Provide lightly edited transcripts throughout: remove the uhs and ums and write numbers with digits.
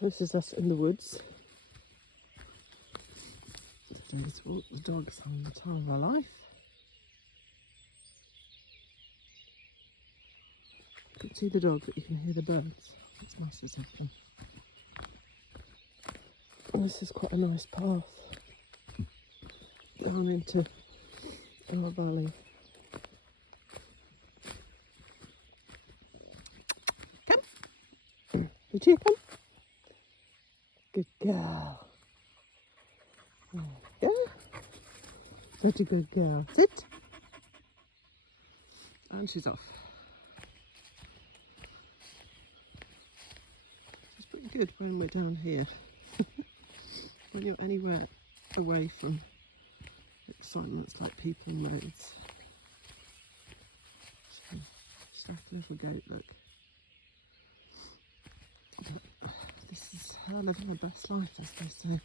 this is us in the woods. Today's walk the dogs having the time of our life. You can see the dog, but you can hear the birds. It's masses of them. And this is quite a nice path down into our valley. Come! Did you come? Good girl. Yeah. Such a good girl. Sit. And she's off. It's pretty good when we're down here. When you're anywhere away from excitements like people and roads. So, just after a little goat, look. But this is her living her best life, as they say.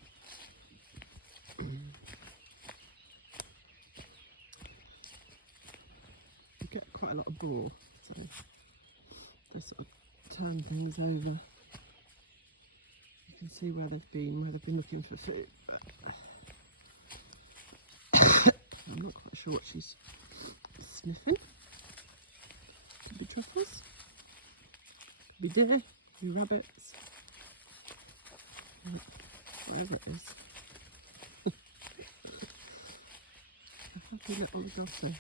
You get quite a lot of boar, so they sort of turn things over. You can see where they've been looking for food, but I'm not quite sure what she's sniffing. Could be truffles, could be deer, could be rabbits, whatever it is. A happy little Lagotto.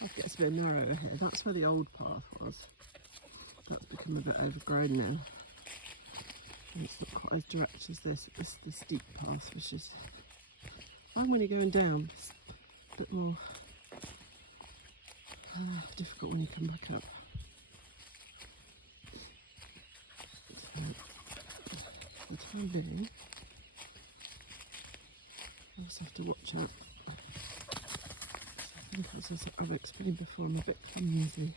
It gets a bit narrower here. That's where the old path was. That's become a bit overgrown now. And it's not quite as direct as this. It's the steep path, which is fine when you're going down. It's a bit more difficult when you come back up. So, for the time being, I just have to watch out. As I've explained before, I'm a bit clumsy.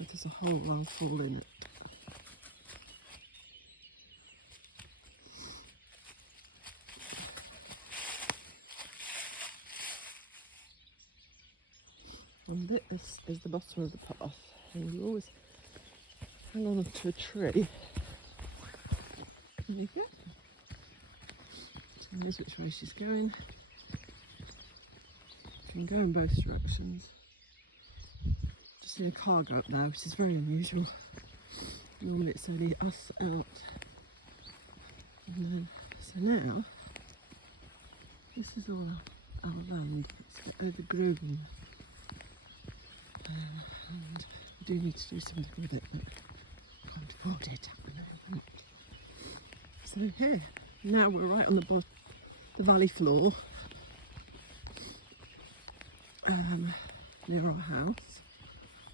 If there's a hole, I'll fall in it. And this is the bottom of the path, and you always hang on to a tree. There you go. She knows which way she's going. Can go in both directions. Just seen a car go up there, which is very unusual. Normally it's only us out. And then, so now, this is all our land. It's a bit overgrown. And we do need to do something with it, but I can't afford it at the moment. So here, now we're right on the valley floor. Near our house.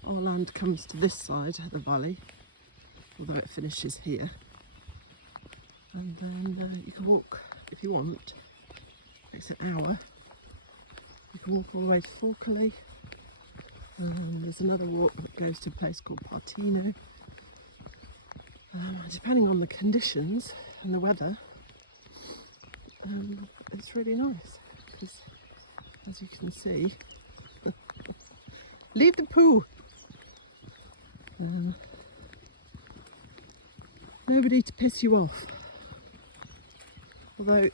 Our land comes to this side of the valley, although it finishes here. And then you can walk, if you want, it takes an hour. You can walk all the way to Falkerley. There's another walk that goes to a place called Partino. Depending on the conditions and the weather, it's really nice because, as you can see, leave the poo. Nobody to piss you off. Although,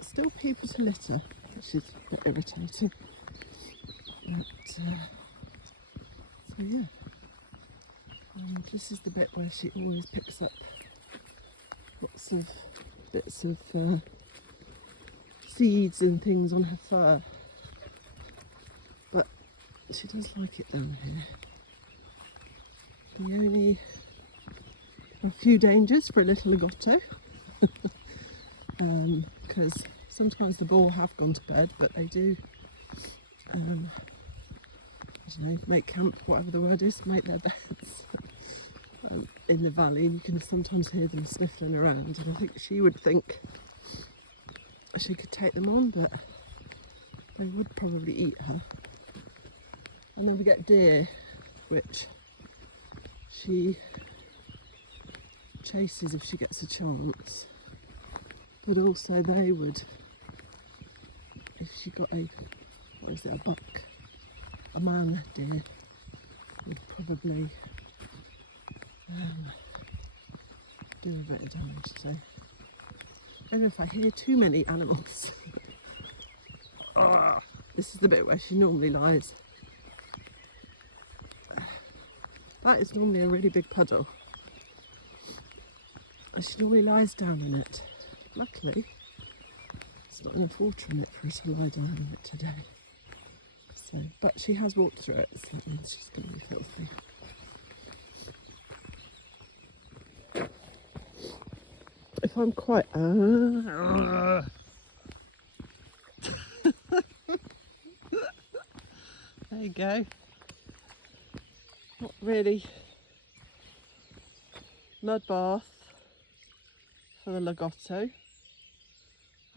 still people to litter, which is a bit irritating. But, so yeah. This is the bit where she always picks up lots of bits of seeds and things on her fur. But she does like it down here. The only a few dangers for a little Lagotto, because sometimes the boar have gone to bed, but they do, I don't know, make camp, whatever the word is, make their beds in the valley, and you can sometimes hear them sniffling around, and I think she would think she could take them on, but they would probably eat her. And then we get deer, which she chases if she gets a chance, but also they would if she got a, what is it, a buck, a man deer, would probably do a bit of damage. So maybe if I hear too many animals. This is the bit where she normally lies. That is normally a really big puddle, and she normally lies down in it. Luckily, there's not enough water in it for her to lie down in it today. So, but she has walked through it, so that means she's going to be filthy. If I'm quite... There you go. Not really mud bath for the Lagotto.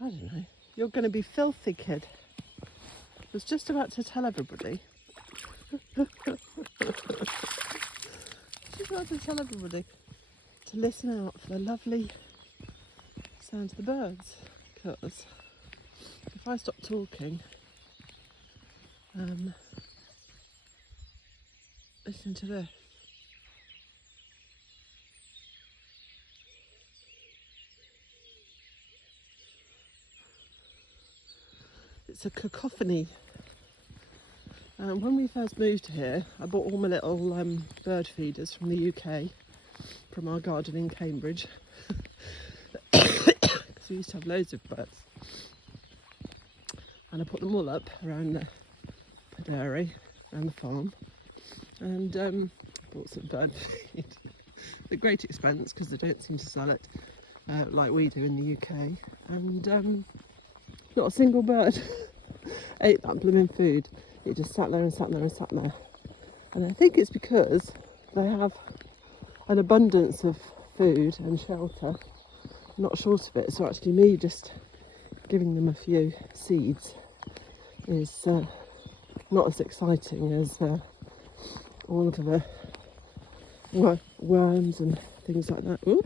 I don't know. You're going to be filthy, kid. I was just about to tell everybody. Just about to tell everybody to listen out for the lovely sound of the birds, because if I stop talking, listen to this. It's a cacophony. When we first moved here, I bought all my little bird feeders from the UK, from our garden in Cambridge. We used to have loads of birds, and I put them all up around the Podere, around the farm, and bought some bird feed at great expense because they don't seem to sell it like we do in the UK, and not a single bird ate that blooming food. It just sat there and sat there and sat there, and I think it's because they have an abundance of food and shelter, not short of it. So actually me just giving them a few seeds is not as exciting as all of the worms and things like that. Ooh.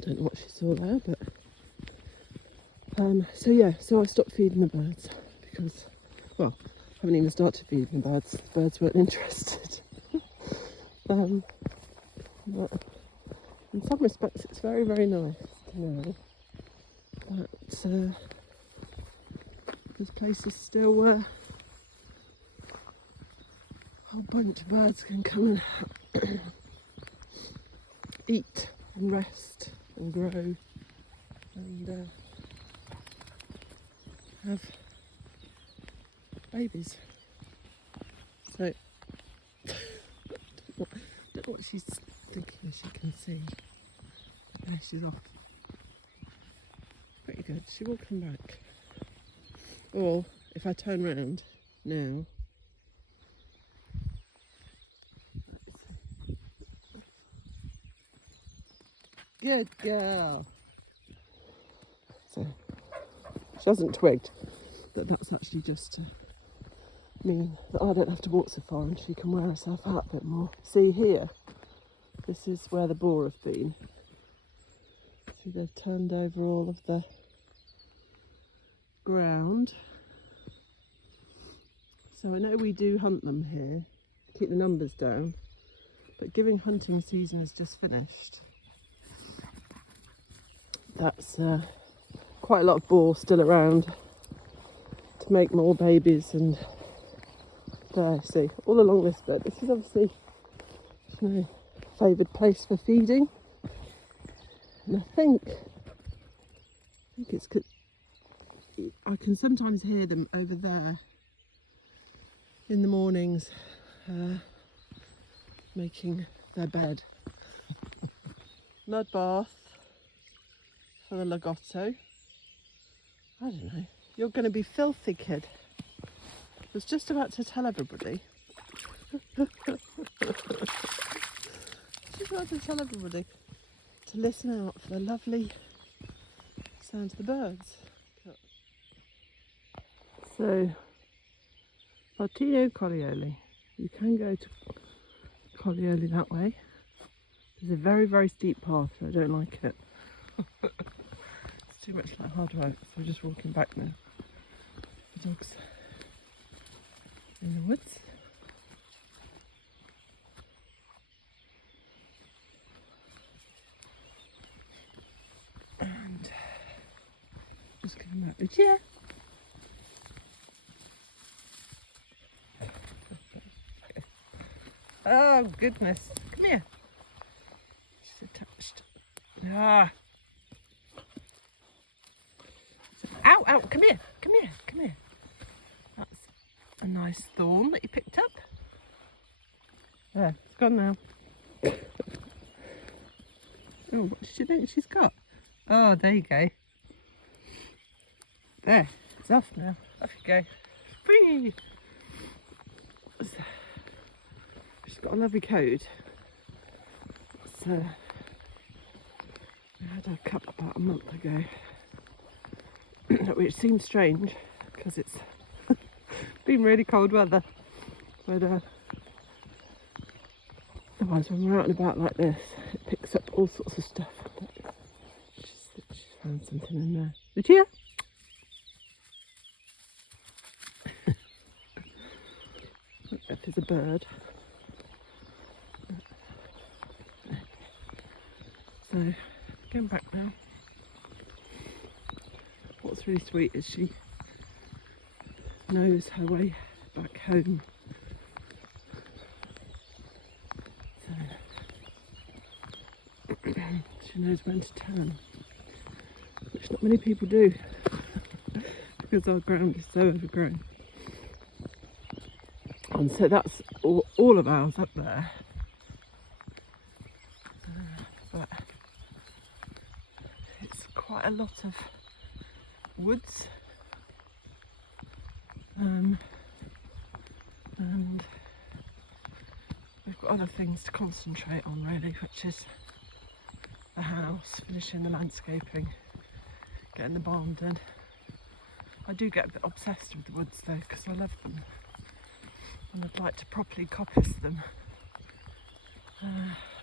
Don't know what she saw there, but so yeah, so I stopped feeding the birds because, well, I haven't even started feeding the birds. The birds weren't interested. But in some respects it's very, very nice to know that this place is still where a whole bunch of birds can come and eat and rest and grow and have babies. So don't know what she's thinking, as you can see. There she's off. Pretty good. She will come back. Or if I turn round now. Good girl. So she hasn't twigged that that's actually just to mean that I don't have to walk so far and she can wear herself out a bit more. See here, this is where the boar have been. See, they've turned over all of the ground. So I know we do hunt them here to keep the numbers down, but given hunting season has just finished, that's quite a lot of boar still around to make more babies. And there, see, all along this bit, this is obviously, you know, favoured place for feeding. And I think it's, I can sometimes hear them over there in the mornings making their bed. Mud bath for the Lagotto. I don't know. You're going to be filthy, kid. I was just about to tell everybody. Just about to tell everybody to listen out for the lovely sound of the birds. So, Martino Collioli. You can go to Collioli that way. There's a very, very steep path, so I don't like it. It's too much like hard work, so we're just walking back now. The dog's in the woods. And just coming back with yeah. Oh goodness, come here. She's attached. Ah. Ow, ow, come here, come here, come here. That's a nice thorn that you picked up. There, it's gone now. Oh, what does she think she's got? Oh, there you go. There, it's off now. Off you go. Free! She's got a lovely coat. So, I had her cut about a month ago. Which seems strange because it's been really cold weather. But otherwise, when we're out and about like this, it picks up all sorts of stuff. But she's found something in there. Lucia? If there's a bird. So, going back now. What's really sweet is she knows her way back home. So she knows when to turn, which not many people do because our ground is so overgrown. And so that's all of ours up there. But it's quite a lot of woods, and we've got other things to concentrate on really, which is the house, finishing the landscaping, getting the barn done. I do get a bit obsessed with the woods though because I love them and I'd like to properly coppice them,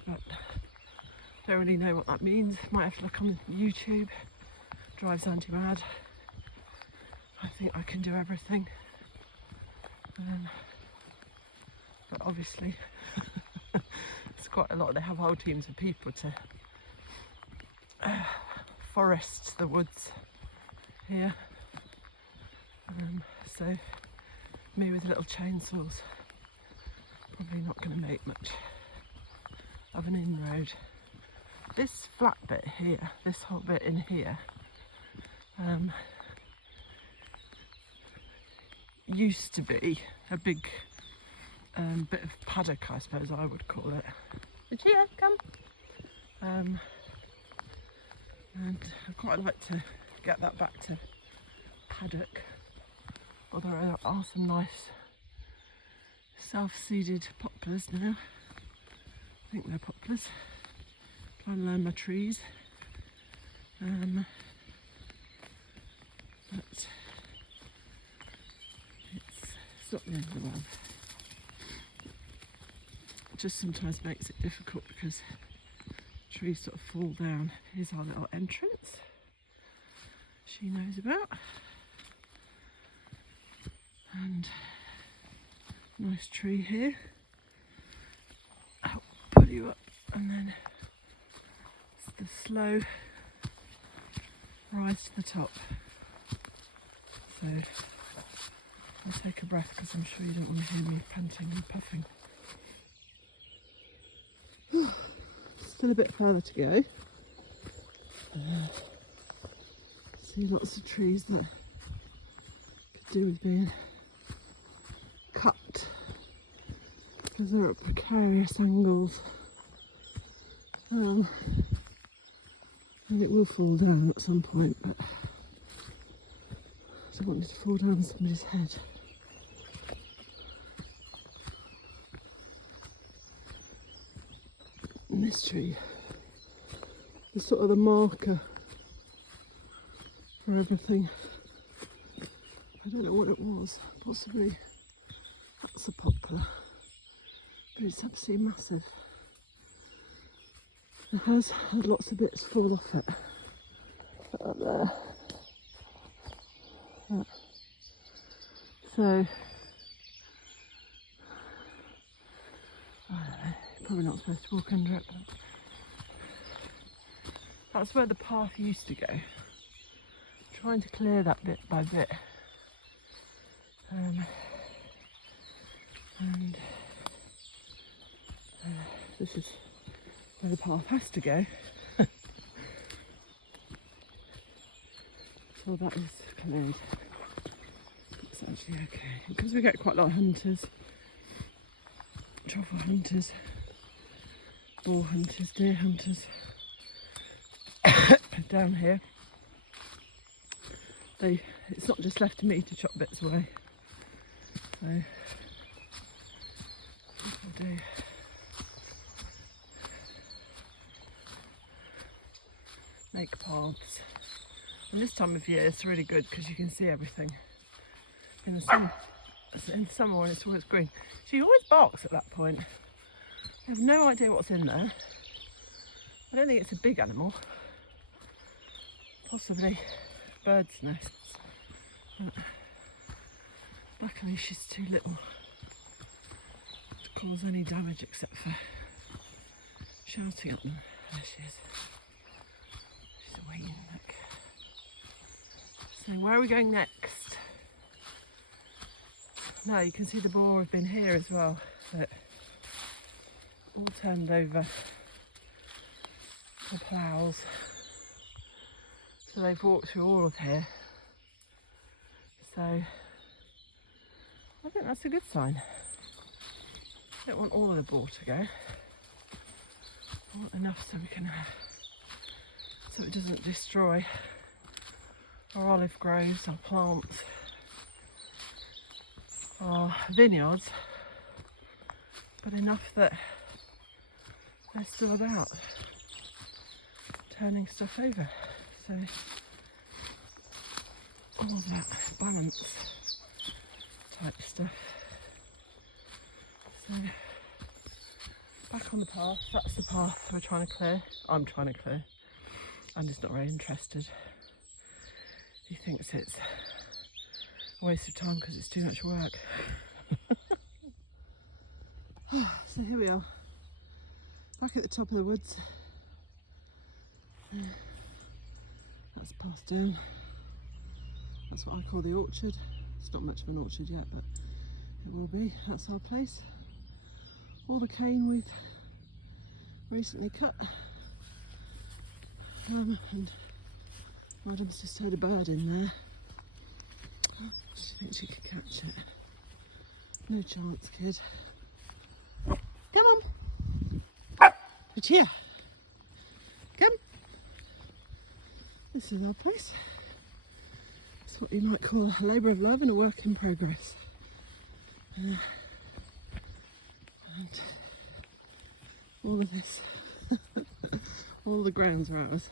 but don't really know what that means. Might have to look on YouTube. Drives Andy mad. I think I can do everything, but obviously it's quite a lot. They have whole teams of people to forest the woods here, so me with little chainsaws probably not going to make much of an inroad. This flat bit here, this whole bit in here, used to be a big bit of paddock, I suppose I would call it. Lucia, come! And I'd quite like to get that back to paddock, although there are some nice self-seeded poplars now. I think they're poplars. Trying to learn my trees. But it's not the end of the world. It just sometimes makes it difficult because trees sort of fall down. Here's our little entrance she knows about. And nice tree here. I'll pull you up, and then it's the slow rise to the top. So I'll take a breath because I'm sure you don't want to hear me panting and puffing. Still a bit further to go. See lots of trees that could do with being cut because they're at precarious angles. And it will fall down at some point, but I don't want it to fall down somebody's head. And this tree is sort of the marker for everything. I don't know what it was, possibly that's a poplar, but it's absolutely massive. It has had lots of bits fall off it. Up there. So, I don't know, probably not supposed to walk under it, but that's where the path used to go. Trying to clear that bit by bit. And this is where the path has to go. So that is cleared. It's actually okay. Because we get quite a lot of hunters, truffle hunters, boar hunters, deer hunters down here. It's not just left to me to chop bits away. So what I do. Make paths. And this time of year it's really good because you can see everything. In the summer when it's always green. She always barks at that point. I have no idea what's in there. I don't think it's a big animal. Possibly birds' nests. But luckily she's too little to cause any damage except for shouting at them. There she is. She's waiting, look. So where are we going next? Now you can see the boar have been here as well, but all turned over for ploughs. So they've walked through all of here. So I think that's a good sign. Don't want all of the boar to go. I want enough so we can, so it doesn't destroy our olive groves, our plants, our vineyards, but enough that they're still about, turning stuff over. So all of that balance type stuff. So back on the path, that's the path we're trying to clear. I'm trying to clear. Andy's not very interested. He thinks it's a waste of time because it's too much work. So here we are, back at the top of the woods. That's passed down. That's what I call the orchard. It's not much of an orchard yet, but it will be. That's our place. All the cane we've recently cut. And Madam's just heard a bird in there. She thinks she could catch it. No chance, kid. Come on. But here. Come. This is our place. It's what you might call a labour of love and a work in progress. And all of this, all the grounds are ours,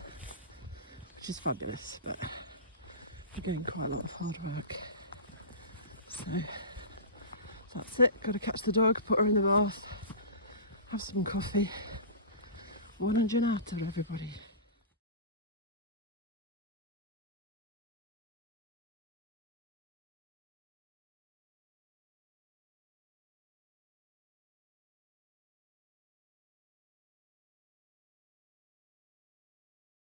which is fabulous, but again quite a lot of hard work. So that's it, got to catch the dog, put her in the bath, have some coffee. Buona giornata everybody.